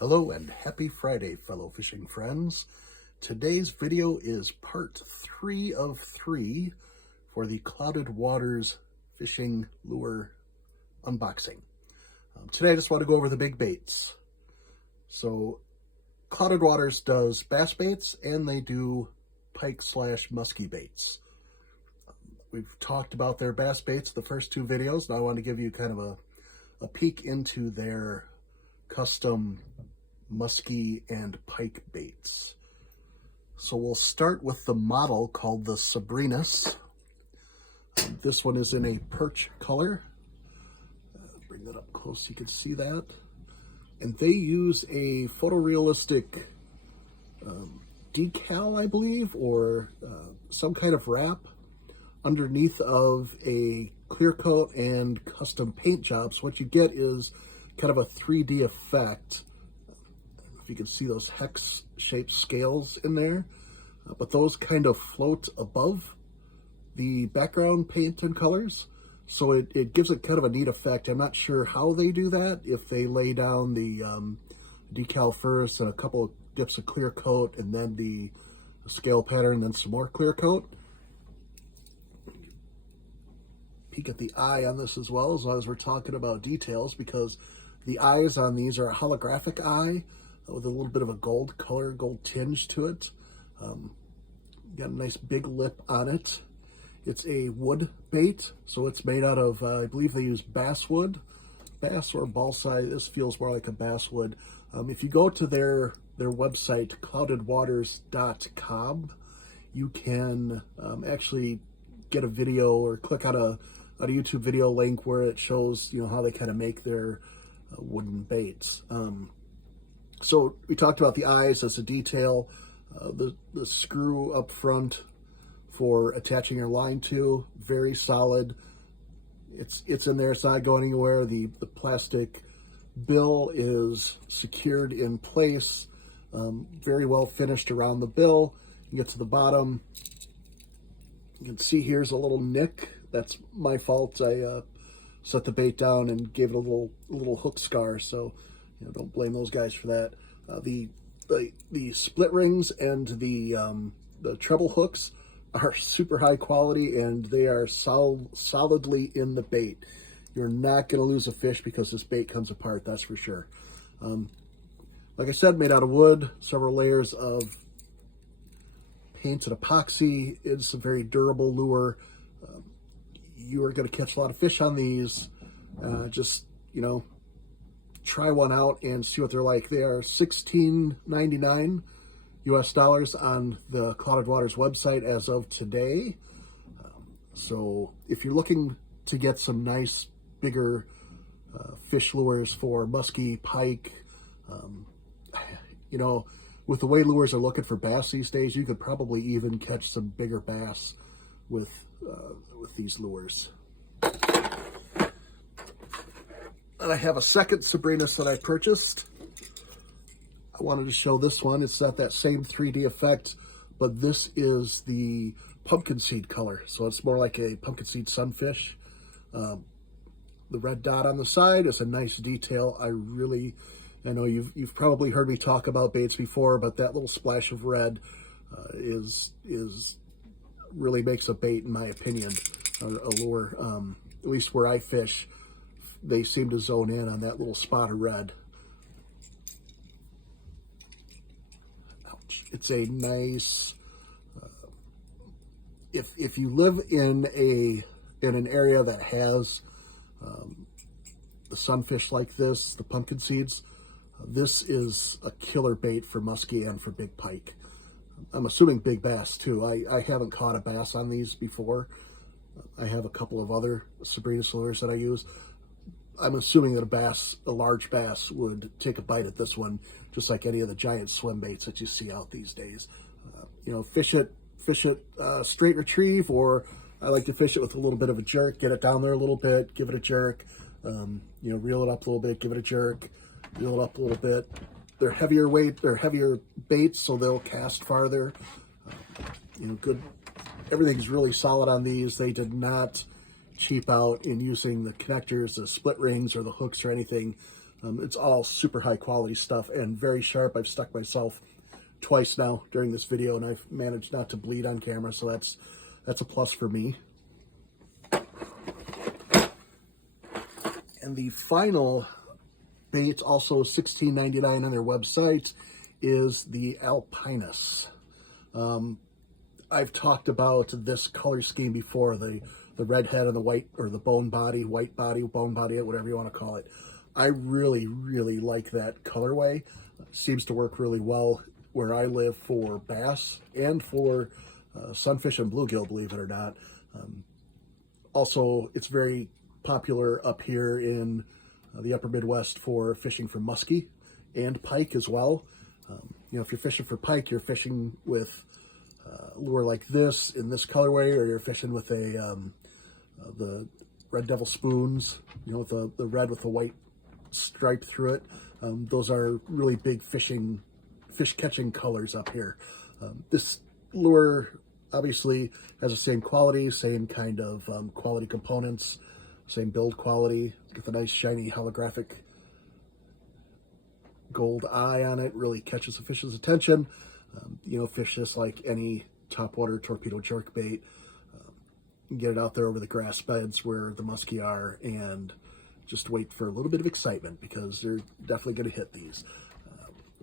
Hello and happy Friday, fellow fishing friends. Today's video is part 3 of 3 for the Clouded Waters fishing lure unboxing. Today I just want to go over the big baits. So Clouded Waters does bass baits and they do pike / muskie baits. We've talked about their bass baits the first 2 videos. Now I want to give you kind of a peek into their custom muskie and pike baits. So we'll start with the model called the Sabrinus. This one is in a perch color. Bring that up close so you can see that. And they use a photorealistic decal, I believe, or some kind of wrap underneath of a clear coat and custom paint job. So what you get is kind of a 3D effect. I don't know if you can see those hex-shaped scales in there, but those kind of float above the background paint and colors. So it gives it kind of a neat effect. I'm not sure how they do that, if they lay down the decal first and a couple of dips of clear coat and then the scale pattern, then some more clear coat. Peek at the eye on this as well as we're talking about details, because the eyes on these are a holographic eye with a little bit of a gold color, gold tinge to it. Got a nice big lip on it. It's a wood bait, so it's made out of, I believe they use basswood, bass or balsite. This feels more like a basswood. If you go to their website, cloudedwaters.com, you can actually get a video or click on a YouTube video link where it shows, how they kind of make their wooden baits. So we talked about the eyes as a detail, the screw up front for attaching your line to, very solid. It's in there, it's not going anywhere. The plastic bill is secured in place, very well finished around the bill. You get to the bottom, you can see here's a little nick. That's my fault. I set the bait down and gave it a little hook scar, so don't blame those guys for that. The split rings and the treble hooks are super high quality, and they are solidly in the bait. You're not going to lose a fish because this bait comes apart, that's for sure. Like I said, made out of wood, several layers of paint and epoxy. It's a very durable lure. You are going to catch a lot of fish on these. Just, try one out and see what they're like. They are $16.99 US dollars on the Clouded Waters website as of today. So if you're looking to get some nice, bigger fish lures for muskie, pike, with the way lures are looking for bass these days, you could probably even catch some bigger bass with these lures. And I have a second Sabrinus that I purchased. I wanted to show this one. It's not that same 3D effect, but this is the pumpkin seed color. So it's more like a pumpkin seed sunfish. The red dot on the side is a nice detail. I know you've probably heard me talk about baits before, but that little splash of red is really makes a bait, in my opinion, a lure. At least where I fish, they seem to zone in on that little spot of red. Ouch. It's a nice, if you live in an area that has the sunfish like this, the pumpkin seeds, this is a killer bait for muskie and for big pike. I'm assuming big bass too. I haven't caught a bass on these before. I have a couple of other Sabrinus lures that I use. I'm assuming that a large bass would take a bite at this one, just like any of the giant swim baits that you see out these days. Fish it straight retrieve, or I like to fish it with a little bit of a jerk, get it down there a little bit, give it a jerk, reel it up a little bit, give it a jerk, reel it up a little bit. They're heavier weight, they're heavier baits, so they'll cast farther. Good. Everything's really solid on these. They did not cheap out in using the connectors, the split rings, or the hooks or anything. It's all super high quality stuff and very sharp. I've stuck myself twice now during this video, and I've managed not to bleed on camera, so that's a plus for me. And the final bait, also $16.99 on their website, is the Alpinus. I've talked about this color scheme before, the red head and the white, or the bone body, white body, bone body, whatever you want to call it. I really, really like that colorway. Seems to work really well where I live for bass and for sunfish and bluegill, believe it or not. Also, it's very popular up here in the upper Midwest for fishing for muskie and pike as well. You know, if you're fishing for pike, you're fishing with lure like this in this colorway, or you're fishing with the Red Devil spoons, you know, with the red with the white stripe through it. Those are really big fish catching colors up here. This lure obviously has the same quality, same kind of quality components, same build quality, with a nice shiny holographic gold eye on it. Really catches the fish's attention. You know, fish this like any topwater torpedo jerk bait. Get it out there over the grass beds where the muskie are, and just wait for a little bit of excitement, because they're definitely going to hit these.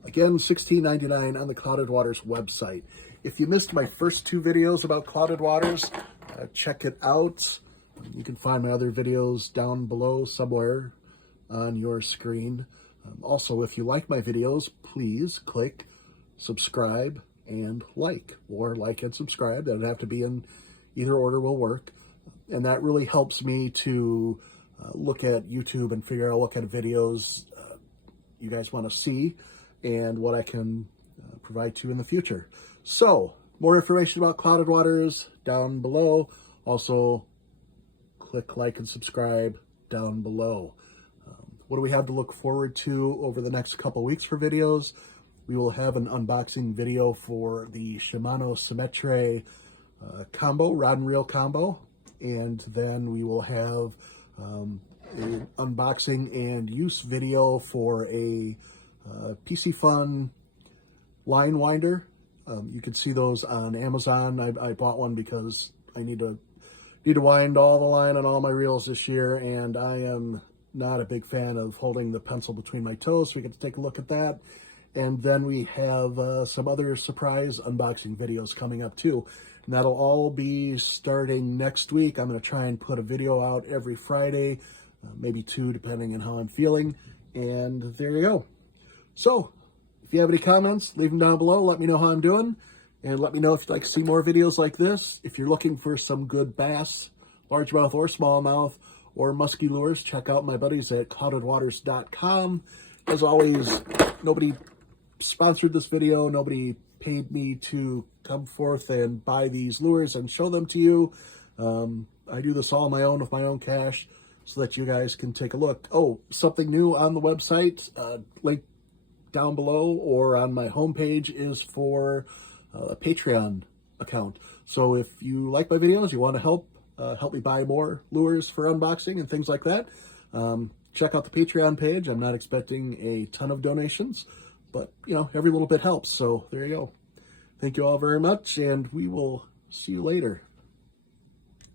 Again, $16.99 on the Clouded Waters website. If you missed my first two videos about Clouded Waters, check it out. You can find my other videos down below somewhere on your screen. Also, if you like my videos, please click subscribe and like, or like and subscribe. That would have to be in either order, will work. And that really helps me to look at YouTube and figure out what kind of videos you guys want to see and what I can provide to you in the future. So, more information about Clouded Waters down below. Also, click like and subscribe down below. What do we have to look forward to over the next couple weeks for videos? We will have an unboxing video for the Shimano Symetre combo, rod and reel combo. And then we will have an unboxing and use video for a PC Fun line winder. You can see those on Amazon. I bought one because I need to wind all the line on all my reels this year, and I am not a big fan of holding the pencil between my toes, so we get to take a look at that. And then we have some other surprise unboxing videos coming up too. And that'll all be starting next week. I'm going to try and put a video out every Friday, maybe two, depending on how I'm feeling. And there you go. So, if you have any comments, leave them down below. Let me know how I'm doing. And let me know if you'd like to see more videos like this. If you're looking for some good bass, largemouth or smallmouth, or musky lures, check out my buddies at cloudedwaters.com. As always, nobody sponsored this video. Nobody paid me to come forth and buy these lures and show them to you. I do this all on my own with my own cash so that you guys can take a look. Oh, something new on the website, link down below or on my homepage, is for a Patreon account. So if you like my videos, you want to help me buy more lures for unboxing and things like that, check out the Patreon page. I'm not expecting a ton of donations, but, you know, every little bit helps. So there you go. Thank you all very much, and we will see you later.